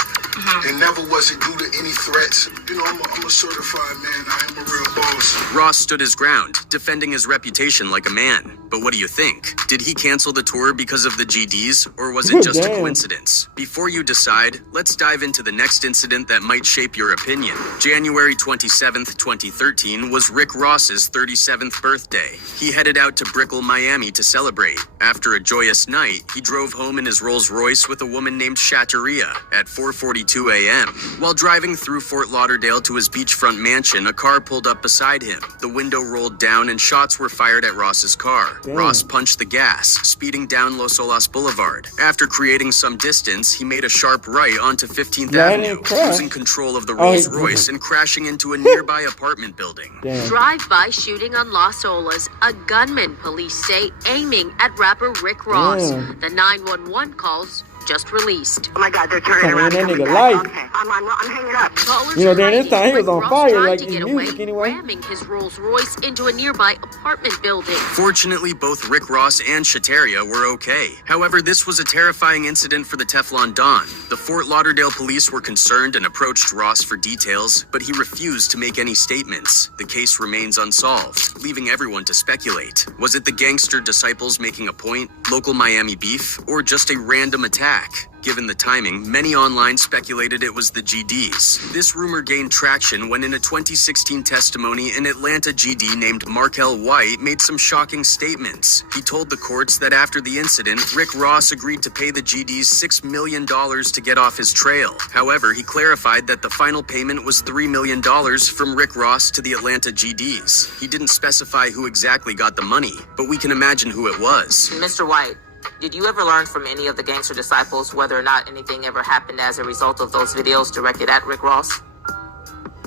And never was it due to any threats. You know, I'm a certified man. I am a real boss. Ross stood his ground, defending his reputation like a man. But what do you think? Did he cancel the tour because of the GDs, or was it just a coincidence? Before you decide, let's dive into the next incident that might shape your opinion. January 27th, 2013 was Rick Ross's 37th birthday. He headed out to Brickell, Miami to celebrate. After a joyous night, he drove home in his Rolls Royce with a woman named Shateria at 4:42 a.m. While driving through Fort Lauderdale to his beachfront mansion, a car pulled up beside him. The window rolled down and shots were fired at Ross's car. Ross punched the gas, speeding down Los Olas Boulevard. After creating some distance, he made a sharp right onto 15th Avenue, losing control of the Rolls Royce and crashing into a nearby apartment building. Drive-by shooting on Los Olas. A gunman, police say, aiming at rapper Rick Ross. The 911 calls just released. Oh my God, they're turning around. That nigga life. Okay, I'm hanging up. Callers You know, during this time he was Rick on Ross fire, tried like to his get music away, anyway. ramming his Rolls Royce into a nearby apartment building. Fortunately, both Rick Ross and Shateria were okay. However, this was a terrifying incident for the Teflon Don. The Fort Lauderdale police were concerned and approached Ross for details, but he refused to make any statements. The case remains unsolved, leaving everyone to speculate. Was it the gangster disciples making a point, local Miami beef, or just a random attack? Given the timing, many online speculated it was the GDs. This rumor gained traction when in a 2016 testimony, an Atlanta GD named Markel White made some shocking statements. He told the courts that after the incident, Rick Ross agreed to pay the GDs $6 million to get off his trail. However, he clarified that the final payment was $3 million from Rick Ross to the Atlanta GDs. He didn't specify who exactly got the money, but we can imagine who it was. Mr. White, did you ever learn from any of the gangster disciples whether or not anything ever happened as a result of those videos directed at Rick Ross?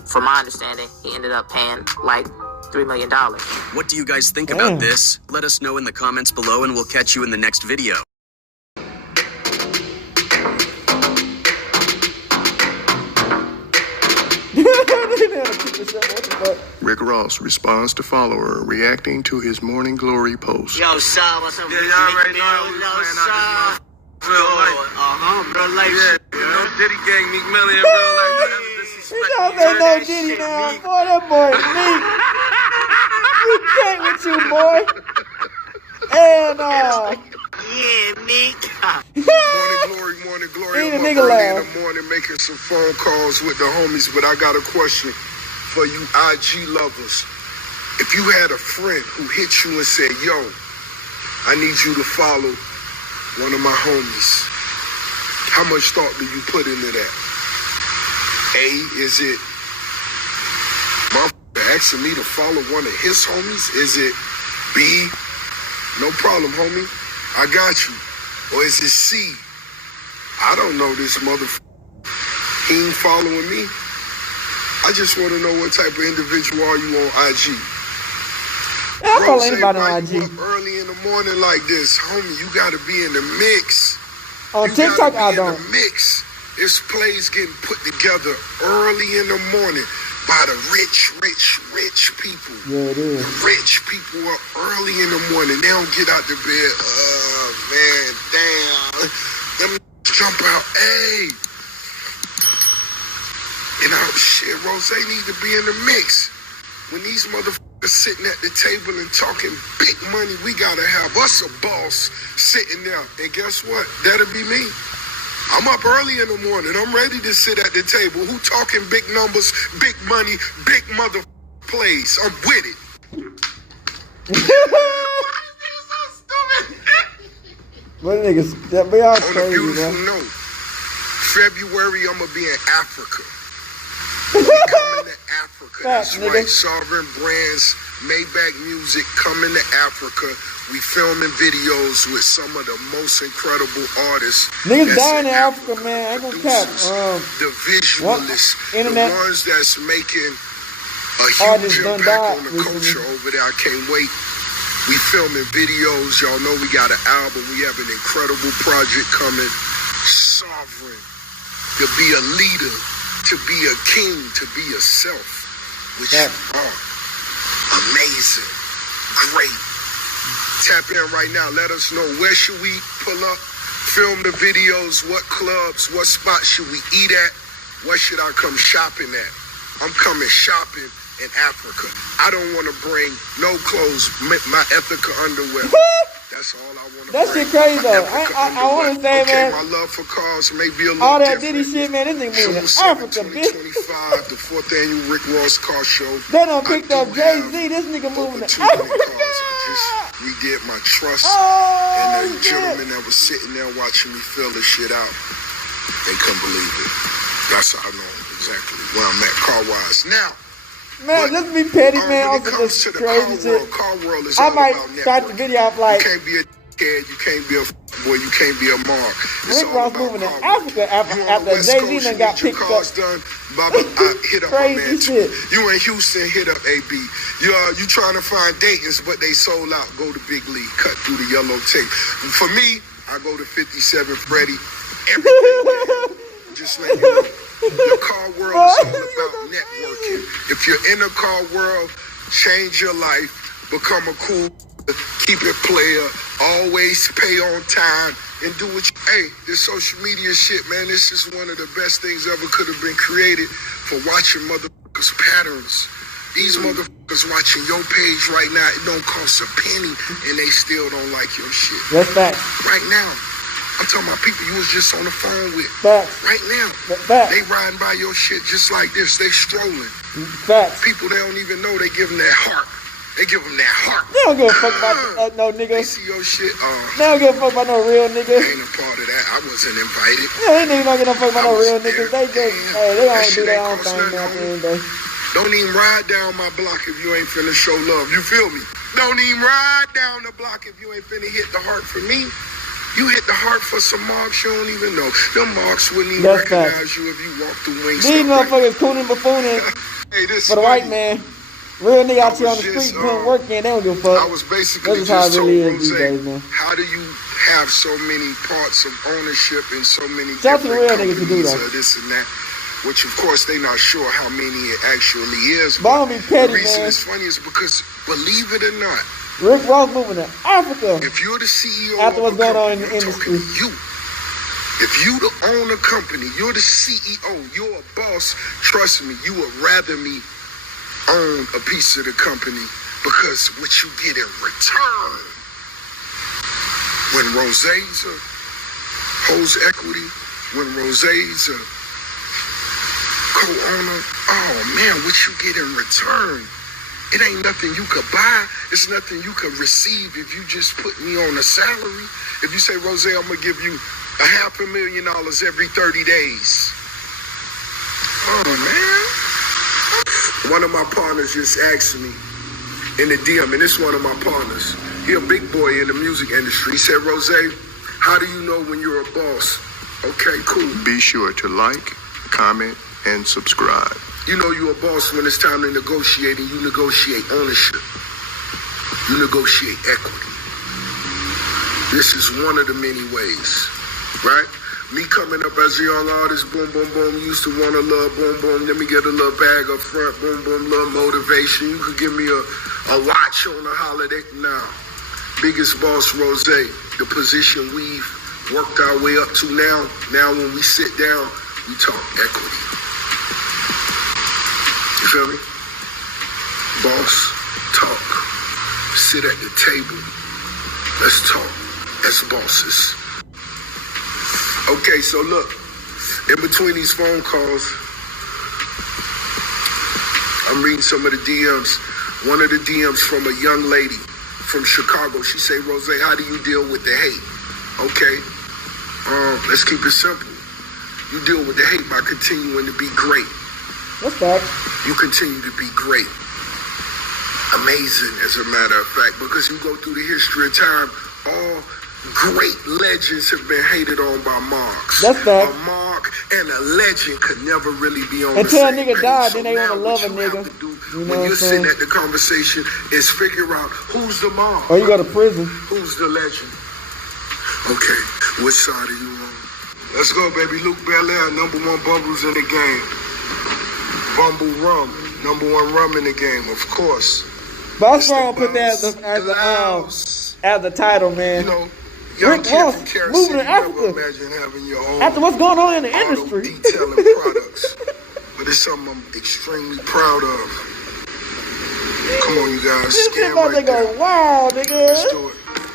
From my understanding, he ended up paying like $3 million. What do you guys think about this? Let us know in the comments below and we'll catch you in the next video. Rick Ross responds to follower reacting to his Morning Glory post. Yo, Saul, what's up? Yeah, y'all already know how we playing out this real life. Real life. Yeah, you know, Diddy gang, Meek Mill in real life. He don't say no Diddy now. Boy, that boy Meek. We can't with you, boy. And yeah, Meek. Morning glory. Ain't a I'm nigga up early laugh. in the morning making some phone calls with the homies, but I got a question for you IG lovers. If you had a friend who hit you and said, yo, I need you to follow one of my homies, how much thought do you put into that? A, is it asking me to follow one of his homies? Is it B, no problem, homie, I got you? Or is it C, I don't know this motherfucker, he ain't following me? I just want to know what type of individual are you on IG? I Bro, follow say anybody why on you IG. up early in the morning like this, homie, you gotta be in the mix. On You TikTok, gotta I be in don't. the mix. This play's getting put together early in the morning by the rich people. Yeah, it is. The rich people are early in the morning. They don't get out the bed. Man, damn. Them jump out. Hey, And shit, Rose need to be in the mix. When these motherfuckers sitting at the table and talking big money, we gotta have us a boss sitting there. And guess what? That'll be me. I'm up early in the morning. I'm ready to sit at the table. Who talking big numbers, big money, big mother plays? I'm with it. What niggas? That be all crazy, On a beautiful bro. note, February I'ma be in Africa. Coming to Africa. That's nigga. right. Sovereign Brands, Maybach Music coming to Africa. We filming videos with some of the most incredible artists. Niggas that's dying in Africa, man. I ain't gonna cap. The visualists, internet the ones that's making a artists huge done impact died on the recently. culture over there. I can't wait. We filming videos. Y'all know we got an album. We have an incredible project coming. Sovereign. To be a leader. To be a king. To be yourself. Which you are. Amazing. Great. Tap in right now. Let us know where should we pull up, film the videos, what clubs, what spots should we eat at, where should I come shopping at? I'm coming shopping in Africa. I don't want to bring no clothes, my Ethica underwear. That's all I want to bring. That shit crazy though. I want to say, okay, man. my love for cars may be a little All that different. Diddy shit, man. This nigga moving to June 7, Africa, bitch. 2025, the 4th annual Rick Ross Car Show. They done picked up Jay-Z. This nigga moving to Africa. We did my trust, Oh, and the gentleman that was sitting there watching me fill this shit out, they couldn't believe it. That's how I know exactly where I'm at car-wise. Now, Man, let's be petty, man. when Off it of comes this to the crazy shit. car world is I all might about start the networking. video off like You can't be a kid, you can't be a boy, you can't be a mark. It's Rick all Ross about moving to car Africa after West Jay-Z Coast, done you got need your picked up. cars done. Bobby, hit up my Crazy man too. shit. You in Houston, hit up AB. You trying to find Dayton's, but they sold out. Go to Big League, cut through the yellow tape. For me, I go to 57 Freddie. Everything. Just let you know. The car world is all about networking. If you're in the car world, change your life, become a cool, keep it player, always pay on time, and do what you. Hey, this social media shit, man, this is one of the best things ever could have been created for watching motherfuckers' patterns. These motherfuckers watching your page right now, it don't cost a penny, and they still don't like your shit. That's fact. Right now. I'm talking about people you was just on the phone with. Facts. Right now. Facts. They riding by your shit just like this. They strolling. Facts. People they don't even know, they give them that heart. They give them that heart. They don't give a fuck about no nigga. They see your shit. They don't give a fuck about no real nigga. I ain't a part of that. I wasn't invited. Yeah, these niggas don't give no fuck about no real niggas. They just, hey, they don't do their own thing at the end of the day. Don't even ride down my block if you ain't finna show love. You feel me? Don't even ride down the block if you ain't finna hit the heart for me. You hit the heart for some marks you don't even know. Them marks wouldn't even recognize you if you walked through Wingstop. These motherfuckers cooning buffooning for the white man. Real nigga out here on the street doing work and they don't give a fuck. I was basically That's how just it told really is these Rose, days, man. how do you have so many parts of ownership in so many Shout out to the different real niggas who do companies that. or this and that? Which of course they not sure how many it actually is. But I don't be petty, the reason man. it's funny is because, believe it or not, Rick Ross moving to Africa. if you're the CEO After of what's going on in the industry. if you the own a company, you're the CEO, you're a boss, trust me, you would rather me own a piece of the company because what you get in return. When Rose's holds equity, when Rose's a co-owner, oh man, what you get in return. It ain't nothing you could buy. It's nothing you could receive if you just put me on a salary. If you say, Rose, I'm going to give you $500,000 every 30 days. Oh, man. One of my partners just asked me in the DM, and this is one of my partners. He a big boy in the music industry. He said, Rose, how do you know when you're a boss? Okay, cool. Be sure to like, comment, and subscribe. You know you're a boss when it's time to negotiate, and you negotiate ownership. You negotiate equity. This is one of the many ways, right? Me coming up as a young artist, boom, boom, boom, used to want a little boom, boom, let me get a little bag up front, boom, boom, little motivation. You could give me a watch on a holiday. Now, biggest boss, Rose, the position we've worked our way up to now when we sit down, we talk equity. feel me? Boss, talk. Sit at the table. Let's talk as bosses. Okay, so look, in between these phone calls, I'm reading some of the DMs. One of the DMs from a young lady from Chicago. She say, Rose, how do you deal with the hate? Okay, let's keep it simple. You deal with the hate by continuing to be great. What's that? You continue to be great. Amazing, as a matter of fact, because you go through the history of time, all great legends have been hated on by marks. That's that. A mark and a legend could never really be on Until the a same nigga page. died, So then they now wanna love what a you have nigga. to do You know when what you're I'm sitting saying? at the conversation is figure out who's the mark. Or you go to prison. Who's the legend? Okay, which side are you on? Let's go, baby. Luke Belair, #1 bubbles in the game. Bumble Rum, #1 rum in the game, of course. But I'm gonna put that as the title, man. You know, young Rick kid Ross from Kansas moving City, to you never Africa. imagine having your own After what's going on in the auto industry. detailing products. But it's something I'm extremely proud of. Come on, you guys. This shit Scan about to right go there. wild, nigga. Let's do it.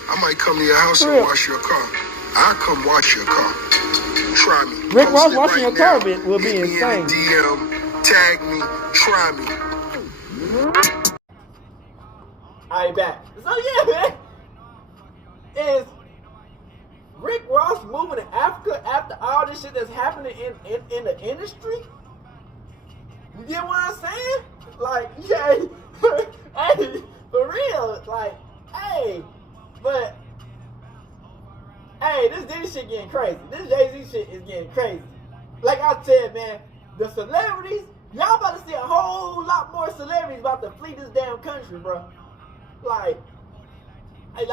I might come to your house and Real. wash your car. I'll come wash your car. Try me. Rick Post Ross it washing right your car now. will be Hit me insane. in the DM. Tag me. Try me. Alright, back. So yeah, man. Is Rick Ross moving to Africa after all this shit that's happening in the industry? You get what I'm saying? Like, yeah, hey, for real, like, hey, but, hey, this Diddy shit getting crazy. This Jay-Z shit is getting crazy. Like I said, man, the celebrities, y'all about to see a whole lot more celebrities about to flee this damn country, bro. Like I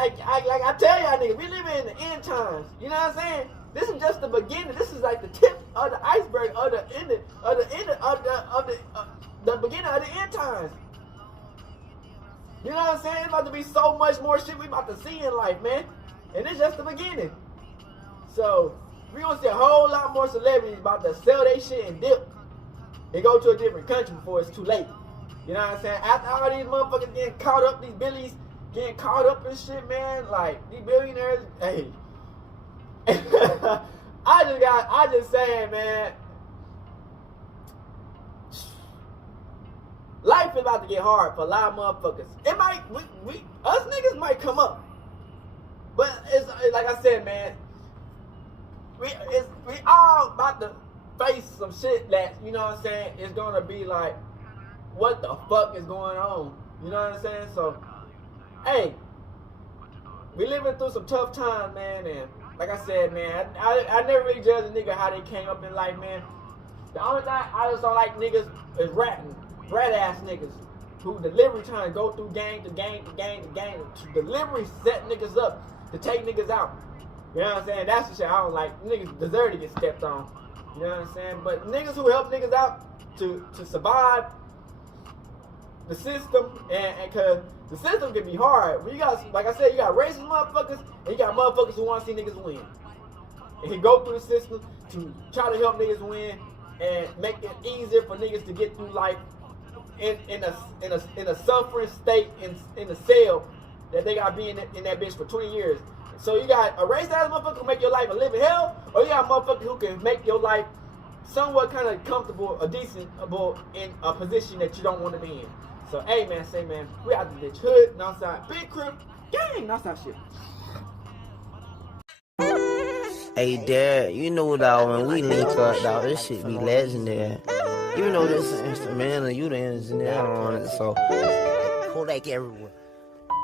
tell y'all niggas, we living in the end times. You know what I'm saying? This is just the beginning. This is like the tip of the iceberg of the beginning of the end times. You know what I'm saying? It's about to be so much more shit we about to see in life, man. And it's just the beginning. So we gonna see a whole lot more celebrities about to sell their shit and dip and go to a different country before it's too late. You know what I'm saying? After all these motherfuckers getting caught up, these billies getting caught up in shit, man, like these billionaires, hey. I just saying, man, life is about to get hard for a lot of motherfuckers. It might, us niggas might come up, but it's like I said, man, we all about to face some shit that, you know what I'm saying, it's gonna be like, what the fuck is going on? You know what I'm saying? So, hey, we living through some tough times, man, and like I said, man, I never really judge a nigga how they came up in life, man. The only thing I just don't like niggas is rat ass niggas who delivery time go through gang to gang to gang to gang to delivery set niggas up to take niggas out. You know what I'm saying? That's the shit I don't like. Niggas deserve to get stepped on. You know what I'm saying? But niggas who help niggas out to survive the system, and cause the system can be hard. When you got, like I said, you got racist motherfuckers and you got motherfuckers who want to see niggas win. And he go through the system to try to help niggas win and make it easier for niggas to get through life in a suffering state in a cell that they got to be in that bitch for 20 years. So you got a racist ass motherfucker who make your life a living hell, or you got motherfuckers who can make your life somewhat kind of comfortable or decentable in a position that you don't want to be in. So, hey, man, say, man, we out the bitch hood, Northside, big crib, gang, Northside shit. Hey, Dad, you know, dawg, when we link up, dawg, this shit be legendary. Even though this is instrumental, you the engineer on it, so Kodak everywhere.